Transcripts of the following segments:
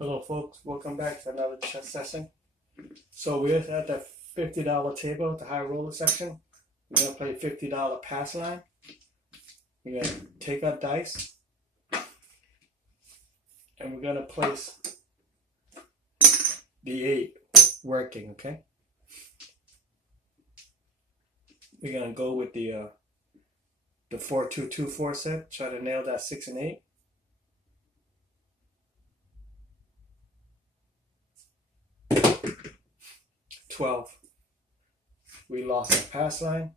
Hello folks, welcome back to another chess session. So we're at the $50 table, the high roller section. We're gonna play $50 pass line. We're gonna take our dice and we're gonna place the 8 working, okay? We're gonna go with the 4-2-2-4 set, try to nail that 6 and 8. We lost our pass line.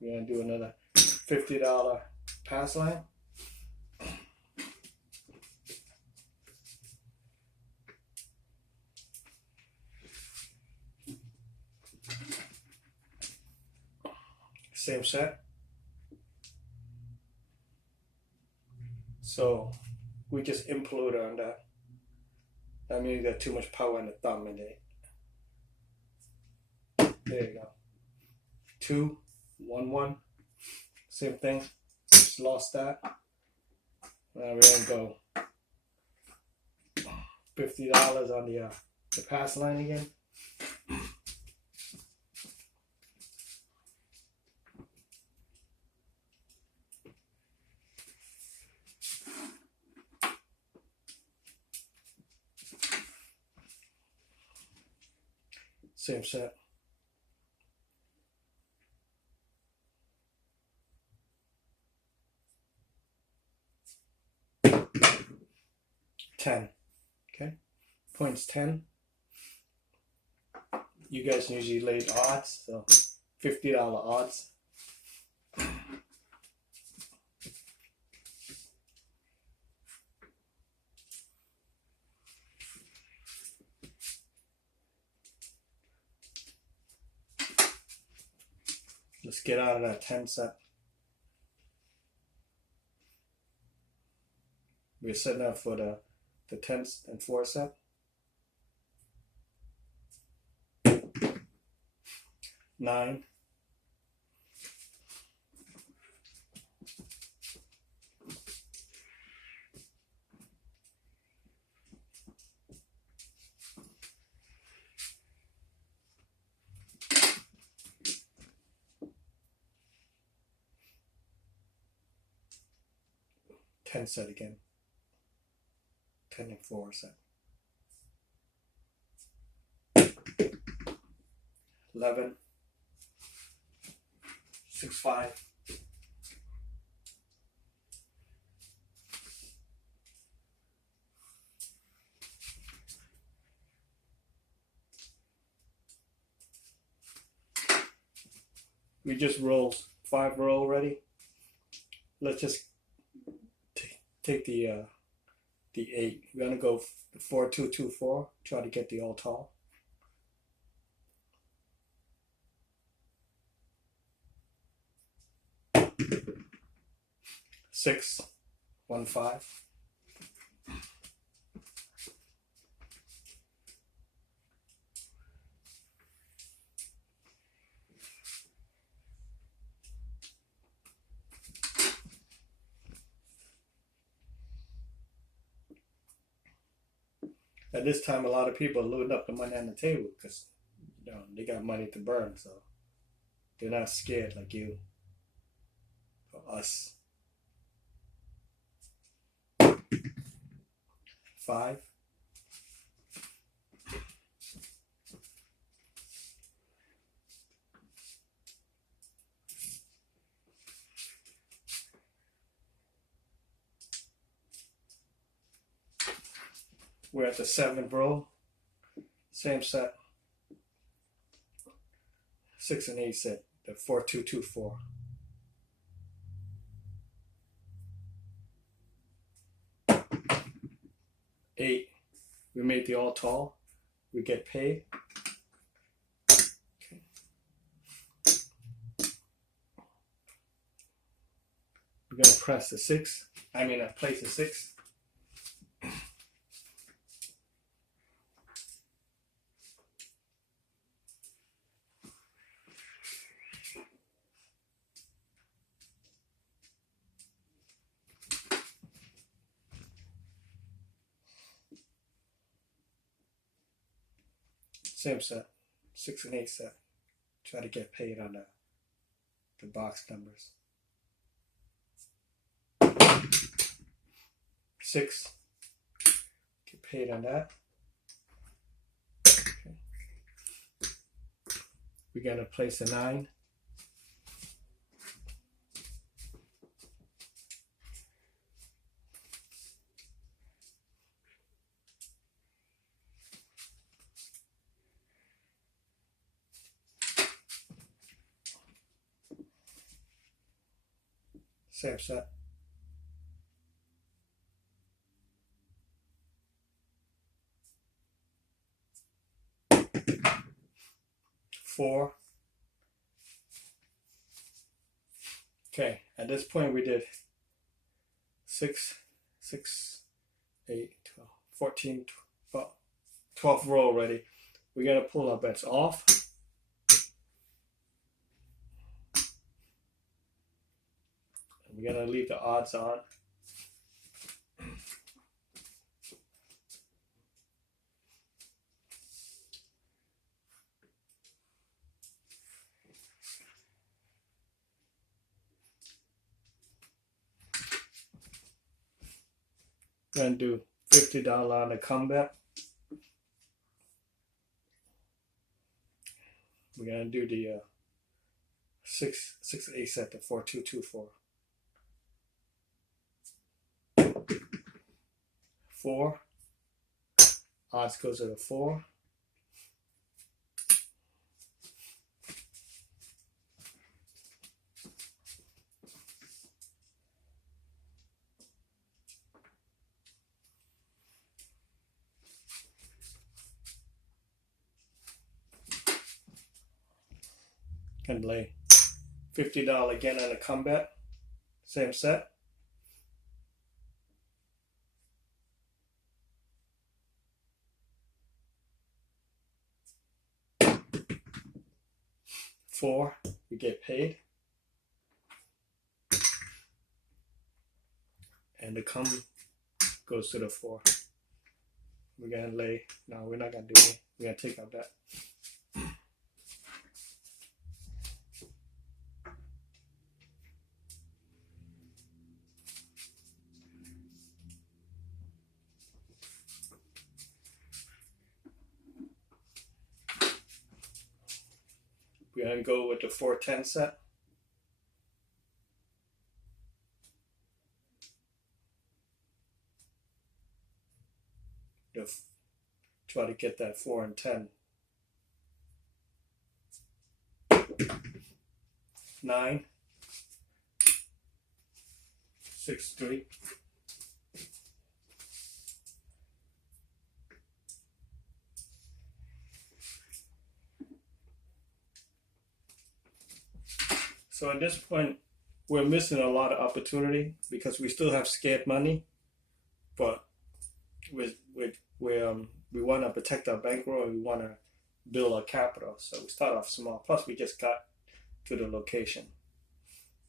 We're gonna do another $50 pass line. Same set. So we just imploded on that. That means you got too much power in the thumb in it. There you go. 2, 1, 1. Same thing. Just lost that. Now we're gonna go $50 on the pass line again. Same set. $10. Okay. Points 10. You guys usually laid odds, so $50 odds. Let's get out of that 10 set. We're setting up for the 10 and 4 set. 9. Ten set again. 10 and 4 set. 11. 6, 5. We just rolled 5 roll already. Let's just take the 8. We're gonna go 4-2-2-4. Try to get the all tall. Six, 1, 5. At this time, a lot of people are loading up the money on the table because they got money to burn, so they're not scared like you or us. 5. We're at the 7th roll. Same set. 6 and 8 set. The 4-2-2-4. 8. We made the all tall. We get paid. Okay. We're gonna press the 6. Place the 6. Same set, 6 and 8 set. Try to get paid on the box numbers. 6, get paid on that. Okay. We're gonna place a 9. Same set. 4. Okay, at this point we did 6, 8, 12, 14, 12th row already. We're gonna pull our bets off. And we're gonna leave the odds on. We're gonna do $50 on the comeback. We're gonna do the 6 8 set to 4 2 2 4. 4. Odds goes to the 4. And lay $50 again on a comeback. Same set. 4, we get paid. And the come goes to the 4. We're gonna lay, no, we're not gonna do it. We're gonna take out that. We're gonna go with the 4-10 set. Try to get that 4 and 10. 9, 6 3. So at this point, we're missing a lot of opportunity because we still have scared money, but we want to protect our bankroll and we want to build our capital. So we start off small. Plus, we just got to the location,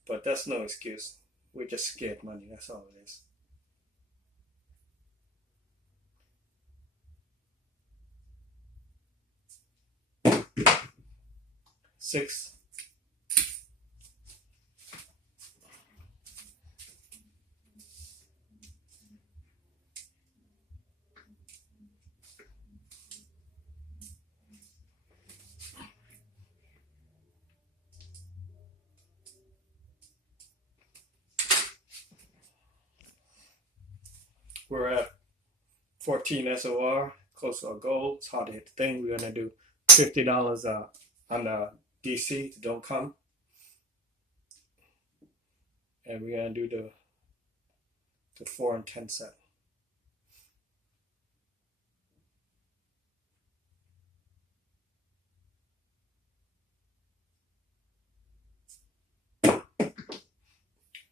but that's no excuse. We're just scared money. That's all it is. Six. We're at 14 SOR, close to our goal. It's hard to hit the thing. We're gonna do $50 on the DC, don't come. And we're gonna do the 4 and 10 set.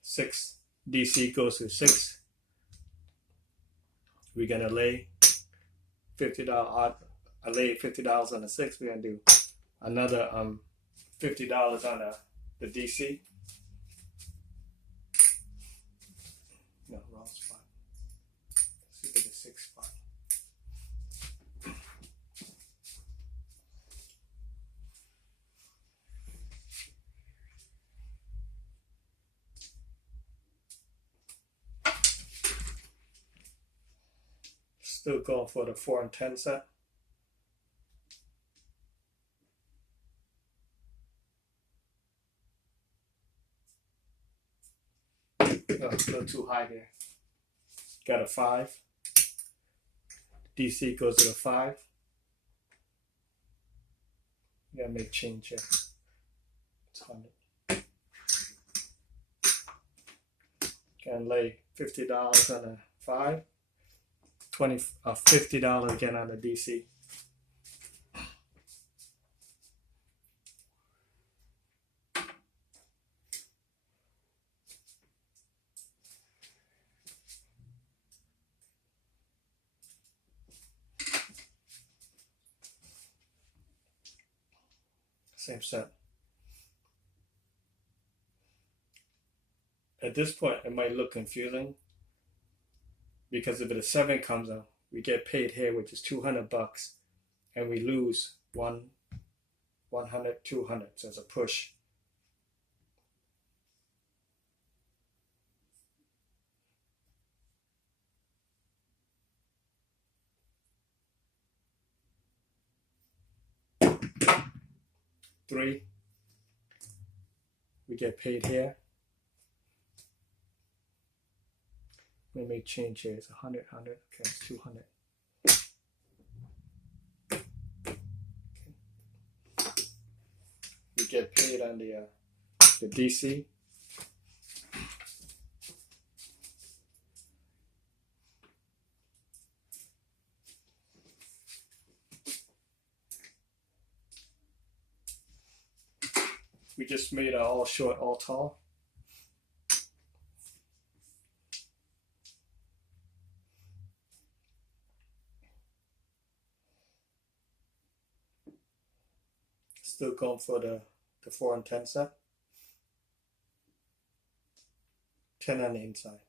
Six, DC goes to 6. We're gonna lay $50 odd. I laid $50 on the 6. We're gonna do another $50 on the DC. No, wrong spot. Let's see the 6 spot. Still going for the 4 and 10 set. Oh, still too high there. Got a 5. DC goes to the 5. Gotta make change here. It's 100. Gonna lay $50 on a 5. $50 again on the DC. Same set. At this point, it might look confusing because if the 7 comes out, we get paid here, which is $200, and we lose 100, 200. So it's a push. Three. We get paid here. We make change here. It's 100, 100. Okay, it's 200. Okay. We get paid on the DC. We just made a all short, all tall. Still going for the 4 and 10 set. 10 on the inside.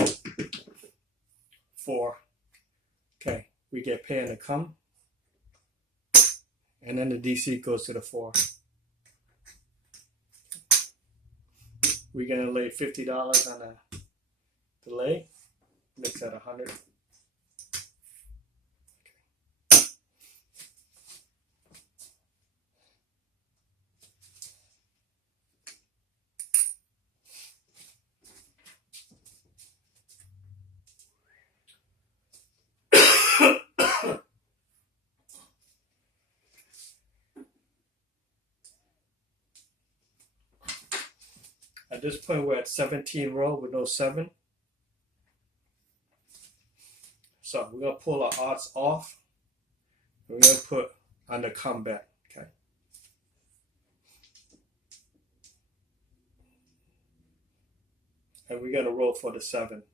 Okay. 4. Okay, we get paid on the come, and then the DC goes to the 4. We're gonna lay $50 on the lay. Makes that 100. At this point, we're at 17 row with no 7. So we're going to pull our odds off. We're going to put on the comeback. Okay. And we're going to roll for the 7.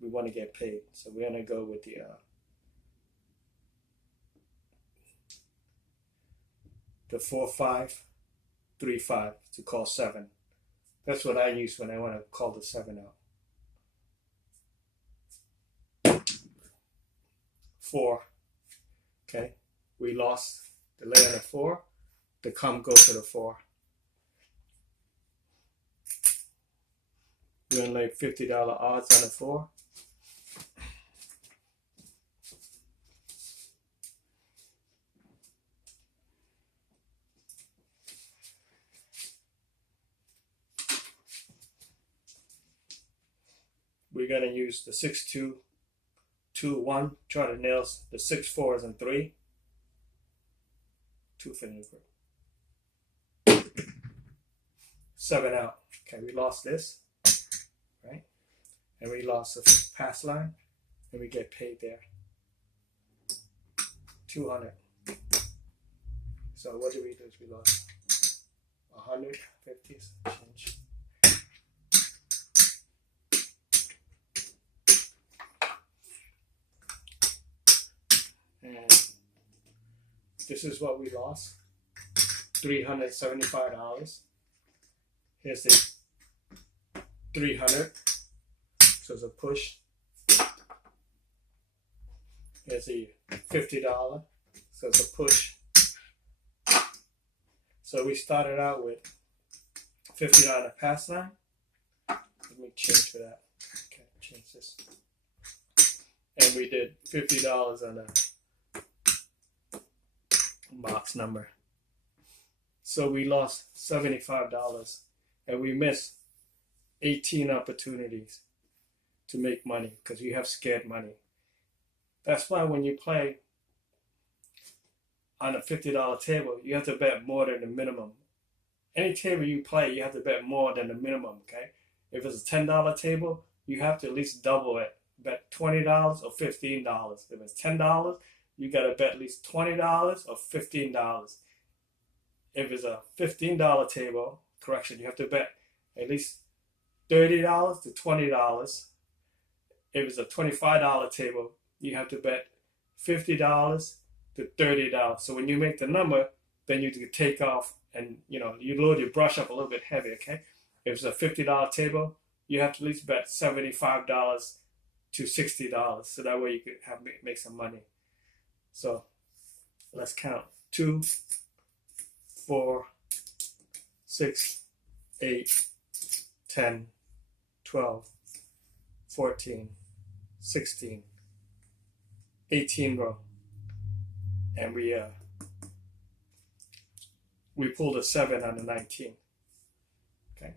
We want to get paid. So we're going to go with the 4, 5, 3, 5 to call 7. That's what I use when I want to call the 7 out. 4. Okay, we lost the lay on the 4. The come goes to the 4. We're gonna lay $50 odds on the 4. We're gonna use the 6, 2, 2, 1, try to nail the 6, 4s and 3. 2 finger grip. 7 out. Okay, we lost this, right? And we lost the pass line, and we get paid there. 200. So what do? We lost 150 change. And this is what we lost, $375. Here's the 300, so it's a push. Here's the $50, so it's a push. So we started out with $50 on the pass line. Let me change for that. Okay, change this. And we did $50 on a box number. So we lost $75 and we missed 18 opportunities to make money because you have scared money. That's why when you play on a $50 table, you have to bet more than the minimum. Any table you play, you have to bet more than the minimum, okay? If it's a $10 table, you have to at least double it. Bet $20 or $15. If it's $10, you got to bet at least $20 or $15. If it's a $15 table, correction, you have to bet at least $30 to $20. If it's a $25 table, you have to bet $50 to $30. So when you make the number, then you can take off and you load your brush up a little bit heavy, okay? If it's a $50 table, you have to at least bet $75 to $60. So that way you could make some money. So let's count. 2, 4, 6, 8, 10, 12, 14, 16, 18 row. And we pulled a 7 on the 19. Okay.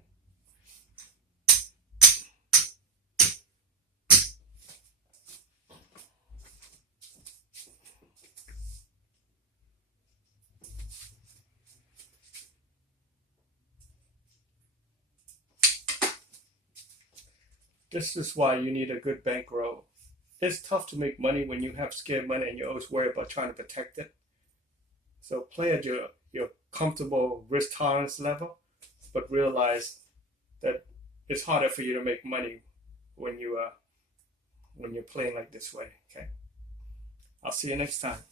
This is why you need a good bankroll. It's tough to make money when you have scared money and you always worry about trying to protect it. So play at your comfortable risk tolerance level, but realize that it's harder for you to make money when you're playing like this way. Okay. I'll see you next time.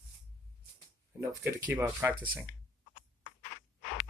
And don't forget to keep on practicing.